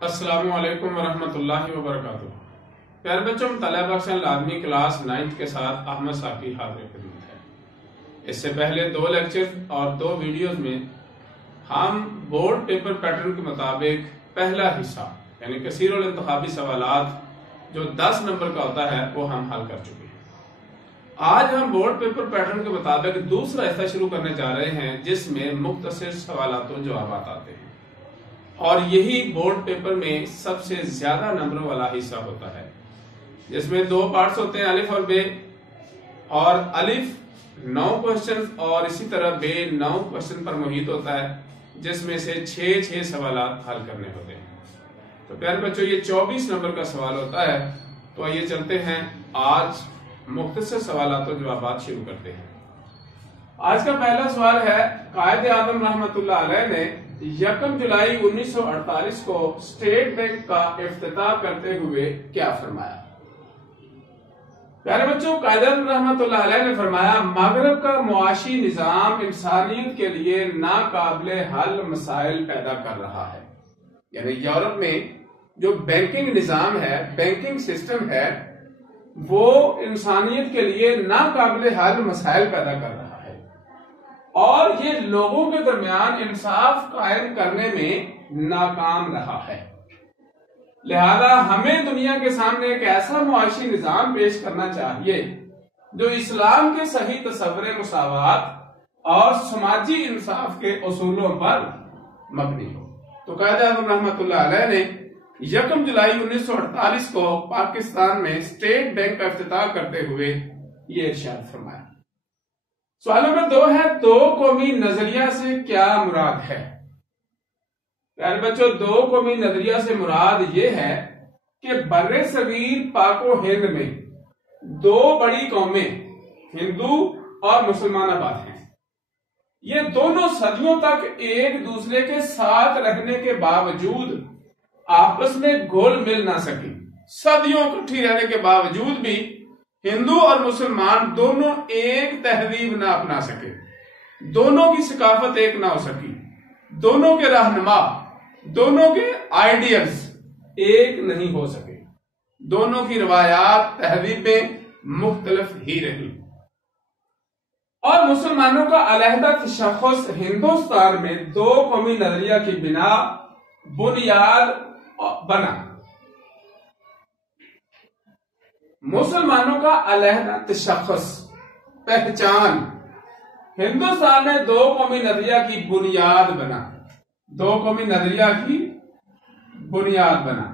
السلام علیکم ورحمۃ اللہ وبرکاتہ۔ پیارے بچوں، مطالعہ بخشن لازمی کلاس 9 کے ساتھ احمد صاحب حاضر خدمت ہے۔ اس سے پہلے 2 لیکچر اور 2 ویڈیوز میں ہم بورڈ پیپر پیٹرن کے مطابق پہلا حصہ یعنی کثیر الانتخابی سوالات جو 10 نمبر کا ہوتا ہے وہ ہم حل کر چکے ہیں۔ آج ہم بورڈ پیپر پیٹرن کے مطابق دوسرا حصہ شروع کرنے جا رہے ہیں جس میں مختصر سوالات و جوابات آتے ہیں، اور یہی بورڈ پیپر میں سب سے زیادہ نمبروں والا حصہ ہوتا ہے، جس میں 2 پارٹس ہوتے ہیں، الف اور بے، اور الف 9 کوسچن اور اسی طرح بے 9 کوسچن پر محیط ہوتا ہے، جس میں سے 6 سوالات حل کرنے ہوتے ہیں۔ تو پیارے بچوں، یہ 24 نمبر کا سوال ہوتا ہے۔ تو آئیے چلتے ہیں، آج مختصر سوالات و جوابات شروع کرتے ہیں۔ آج کا پہلا سوال ہے، قائد اعظم رحمت اللہ علیہ نے 1 جولائی 1948 کو اسٹیٹ بینک کا افتتاح کرتے ہوئے کیا فرمایا؟ پیارے بچوں، قائد اعظم رحمت اللہ علیہ نے فرمایا، مغرب کا معاشی نظام انسانیت کے لیے ناقابل حل مسائل پیدا کر رہا ہے۔ یعنی یورپ میں جو بینکنگ نظام ہے، بینکنگ سسٹم ہے، وہ انسانیت کے لیے ناقابل حل مسائل پیدا کر رہا ہے، اور یہ لوگوں کے درمیان انصاف قائم کرنے میں ناکام رہا ہے۔ لہذا ہمیں دنیا کے سامنے ایک ایسا معاشی نظام پیش کرنا چاہیے جو اسلام کے صحیح تصور مساوات اور سماجی انصاف کے اصولوں پر مبنی ہو۔ تو قائد اعظم رحمت اللہ علیہ نے 1 جولائی 1948 کو پاکستان میں اسٹیٹ بینک کا افتتاح کرتے ہوئے یہ ارشاد فرمایا۔ سوال نمبر 2 ہے، 2 قومی نظریہ سے کیا مراد ہے؟ پیارے بچوں، 2 قومی نظریہ سے مراد یہ ہے کہ بر صغیر پاک و ہند میں 2 بڑی قومیں ہندو اور مسلمان آباد ہیں۔ یہ دونوں صدیوں تک ایک دوسرے کے ساتھ رہنے کے باوجود آپس میں گھل مل نہ سکی۔ صدیوں اکٹھی رہنے کے باوجود بھی ہندو اور مسلمان دونوں ایک تہذیب نہ اپنا سکے، دونوں کی ثقافت ایک نہ ہو سکی، دونوں کے رہنما، دونوں کے آئیڈیلز ایک نہیں ہو سکے، دونوں کی روایات تہذیبیں مختلف ہی رہی، اور مسلمانوں کا علیحدہ تشخص ہندوستان میں 2 قومی نظریہ کی بنیاد بنا۔ مسلمانوں کا علیحدہ تشخص، پہچان ہندوستان میں 2 قومی نظریہ کی بنیاد بنا، 2 قومی نظریہ کی بنیاد بنا۔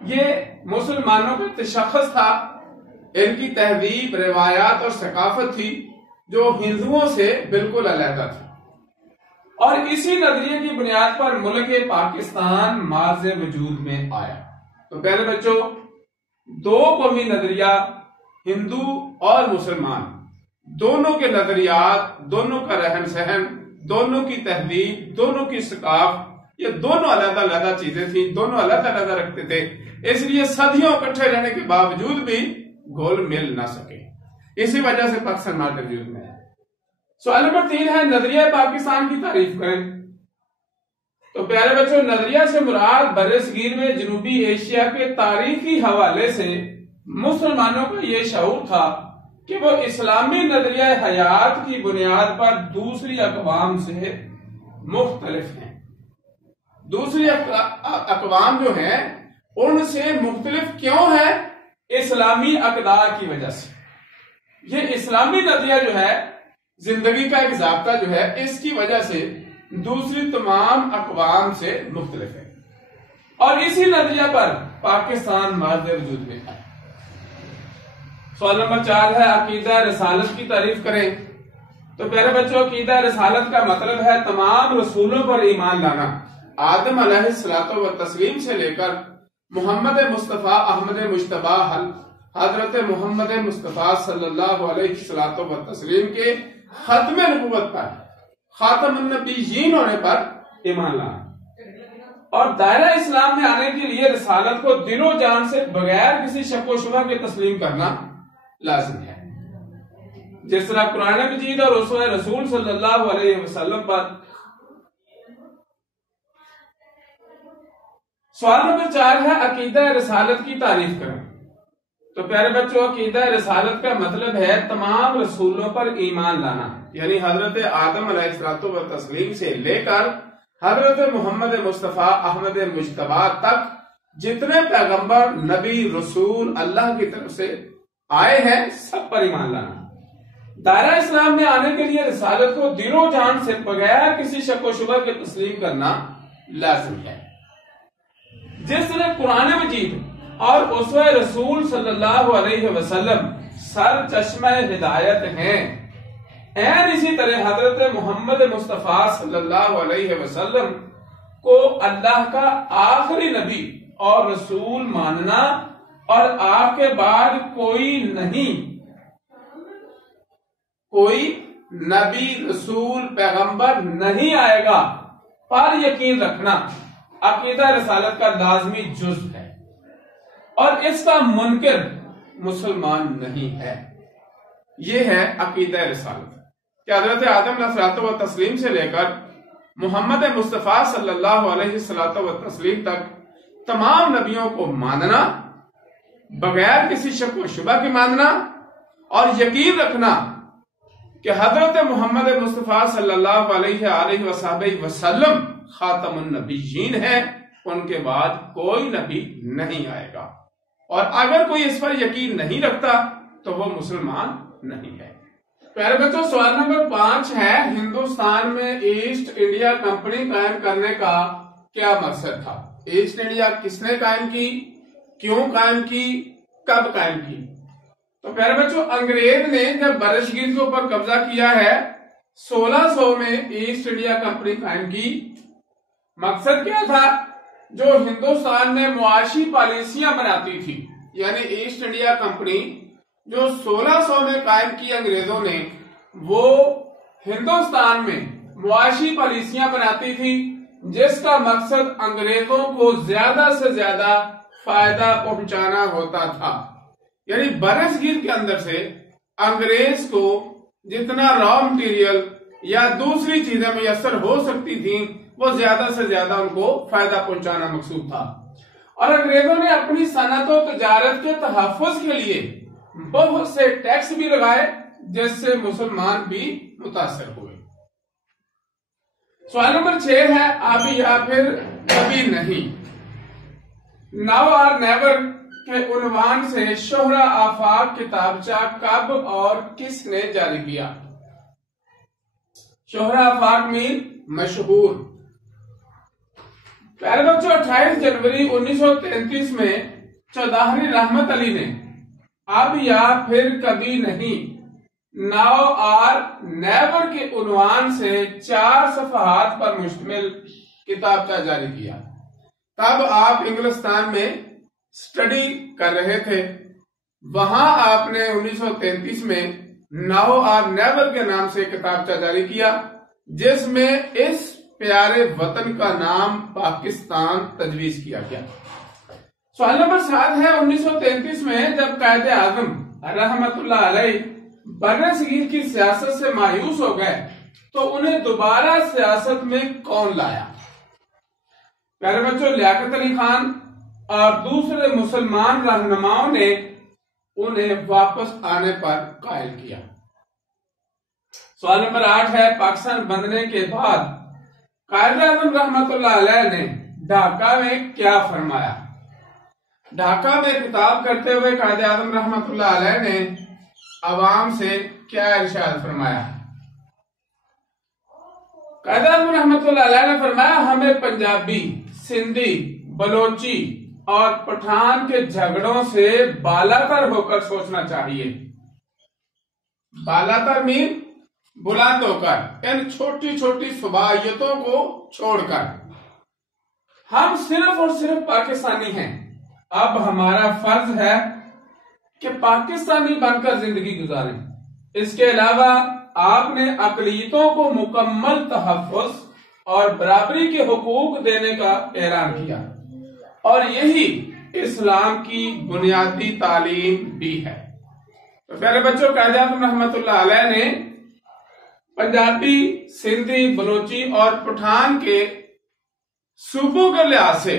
یہ مسلمانوں کا تشخص تھا، ان کی تہذیب، روایات اور ثقافت تھی جو ہندوؤں سے بالکل علیحدہ تھی، اور اسی نظریے کی بنیاد پر ملک پاکستان ماض وجود میں آیا۔ تو پہلے بچوں، 2 قومی نظریہ، ہندو اور مسلمان، دونوں کے نظریات، دونوں کا رہن سہن، دونوں کی تہذیب، دونوں کی ثقافت، یہ دونوں علیحدہ علیحدہ چیزیں تھیں، دونوں علیحدہ علیحدہ رکھتے تھے، اس لیے صدیوں اکٹھے رہنے کے باوجود بھی گھل مل نہ سکے، اسی وجہ سے پاکستان ماض وجود میں ہے۔ سوال نمبر 3 ہے، نظریہ پاکستان کی تعریف کریں۔ تو پیارے بچوں، نظریہ سے مراد بر صغیر میں جنوبی ایشیا کے تاریخی حوالے سے مسلمانوں کا یہ شعور تھا کہ وہ اسلامی نظریہ حیات کی بنیاد پر دوسری اقوام سے مختلف ہیں۔ دوسری اقوام جو ہیں ان سے مختلف کیوں ہیں؟ اسلامی اقدار کی وجہ سے۔ یہ اسلامی نظریہ جو ہے، زندگی کا ایک ضابطہ جو ہے، اس کی وجہ سے دوسری تمام اقوام سے مختلف ہے، اور اسی نظریہ پر پاکستان ماض وجود میں ہے۔ سوال نمبر 4 ہے، عقیدہ رسالت کی تعریف کریں۔ تو پیارے بچوں، عقیدہ رسالت کا مطلب ہے تمام رسولوں پر ایمان لانا، آدم علیہ الصلوۃ والتسلیم سے لے کر محمد مصطفیٰ احمد مجتبیٰ حضرت محمد مصطفیٰ صلی اللہ علیہ وسلم کے ختم نبوت پر، خاتم النبیین ہونے پر ایمان لانا، اور دائرہ اسلام میں آنے کے لیے رسالت کو دل و جان سے بغیر کسی شک و شبہ کے تسلیم کرنا لازم ہے۔ جس طرح قرآن مجید اور رسول صلی اللہ علیہ وسلم پر سوال نمبر 4 ہے عقیدہ رسالت کی تعریف کریں۔ تو پیارے بچوں، عقیدہ رسالت کا مطلب ہے تمام رسولوں پر ایمان لانا، یعنی حضرت آدم علیہ الصلوۃ والتسلیم سے لے کر حضرت محمد مصطفیٰ احمد مجتبی تک جتنے پیغمبر نبی رسول اللہ کی طرف سے آئے ہیں سب پر ایمان لانا۔ دائرہ اسلام میں آنے کے لیے رسالت کو دل و جان سے بغیر کسی شک و شبہ کے تسلیم کرنا لازم ہے۔ جس طرح قرآن مجید اور اسوہ رسول صلی اللہ علیہ وسلم سر چشمہ ہدایت ہیں، این اسی طرح حضرت محمد مصطفیٰ صلی اللہ علیہ وسلم کو اللہ کا آخری نبی اور رسول ماننا اور آپ کے بعد کوئی نبی رسول پیغمبر نہیں آئے گا پر یقین رکھنا عقیدہ رسالت کا لازمی جزو ہے، اور اس کا منکر مسلمان نہیں ہے۔ یہ ہے عقیدہ رسالت کہ حضرت آدم علیہ الصلوۃ والتسلیم سے لے کر محمد مصطفیٰ صلی اللہ علیہ وسلم تک تمام نبیوں کو ماننا، بغیر کسی شک و شبہ کے ماننا، اور یقین رکھنا کہ حضرت محمد مصطفیٰ صلی اللہ علیہ وسلم خاتم النبیین ہے، ان کے بعد کوئی نبی نہیں آئے گا، اور اگر کوئی اس پر یقین نہیں رکھتا تو وہ مسلمان نہیں ہے۔ پیارے بچوں، سوال نمبر 5 ہے ہندوستان میں ایسٹ انڈیا کمپنی قائم کرنے کا کیا مقصد تھا؟ ایسٹ انڈیا کس نے قائم کی، کیوں قائم کی، کب قائم کی؟ تو پیارے بچوں، انگریز نے جب برصغیر کے اوپر قبضہ کیا ہے 1600 میں ایسٹ انڈیا کمپنی قائم کی۔ مقصد کیا تھا؟ جو ہندوستان میں معاشی پالیسیاں بناتی تھی، یعنی ایسٹ انڈیا کمپنی جو 1600 میں قائم کی انگریزوں نے، وہ ہندوستان میں معاشی پالیسیاں بناتی تھی جس کا مقصد انگریزوں کو زیادہ سے زیادہ فائدہ پہنچانا ہوتا تھا، یعنی برصغیر کے اندر سے انگریز کو جتنا را مٹیریل یا دوسری چیزیں میسر ہو سکتی تھیں وہ زیادہ سے زیادہ ان کو فائدہ پہنچانا مقصود تھا، اور انگریزوں نے اپنی صنعت و تجارت کے تحفظ کے لیے بہت سے ٹیکس بھی لگائے جس سے مسلمان بھی متاثر ہوئے۔ سوال نمبر 6 ہے ابھی یا پھر کبھی نہیں۔ ناؤ اور نیور کے عنوان سے شہرہ آفاق کتابچہ کب اور کس نے جاری کیا؟ شہرہ آفاق مین مشہور۔ پیارے بچوں، 28 جنوری 1933 میں چودھری رحمت علی نے اب یا پھر کبھی نہیں، ناؤ اور نیور کے عنوان سے 4 صفحات پر مشتمل کتابچہ جاری کیا۔ تب آپ انگلستان میں سٹڈی کر رہے تھے، وہاں آپ نے 1933 میں ناؤ اور نیور کے نام سے کتابچہ جاری کیا جس میں اس پیارے وطن کا نام پاکستان تجویز کیا گیا۔ سوال نمبر 7 ہے 1933 میں جب قائد اعظم رحمت اللہ علیہ برصغیر کی سیاست سے مایوس ہو گئے تو انہیں دوبارہ سیاست میں کون لایا؟ پیارے بچوں، لیاقت علی خان اور دوسرے مسلمان رہنماؤں نے انہیں واپس آنے پر قائل کیا۔ سوال نمبر 8 ہے پاکستان بننے کے بعد قائد اعظم رحمت اللہ علیہ نے ڈھاکہ میں کیا فرمایا؟ ڈھاکہ میں خطاب کرتے ہوئے قائد اعظم رحمت اللہ علیہ نے عوام سے کیا ارشاد فرمایا؟ قائد اعظم رحمت اللہ علیہ نے فرمایا ہمیں پنجابی، سندھی، بلوچی اور پٹھان کے جھگڑوں سے بالاتر ہو کر سوچنا چاہیے۔ بالاتر مین بلند ہو کر، ان چھوٹی چھوٹی صوبائیتوں کو چھوڑ کر۔ ہم صرف اور صرف پاکستانی ہیں، اب ہمارا فرض ہے کہ پاکستانی بن کر زندگی گزاریں۔ اس کے علاوہ آپ نے اقلیتوں کو مکمل تحفظ اور برابری کے حقوق دینے کا اعلان کیا، اور یہی اسلام کی بنیادی تعلیم بھی ہے۔ تو پیارے بچوں، قائد اعظم رحمت اللہ علیہ نے پنجابی، سندھی، بلوچی اور پٹھان کے صوبوں کے لحاظ سے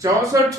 64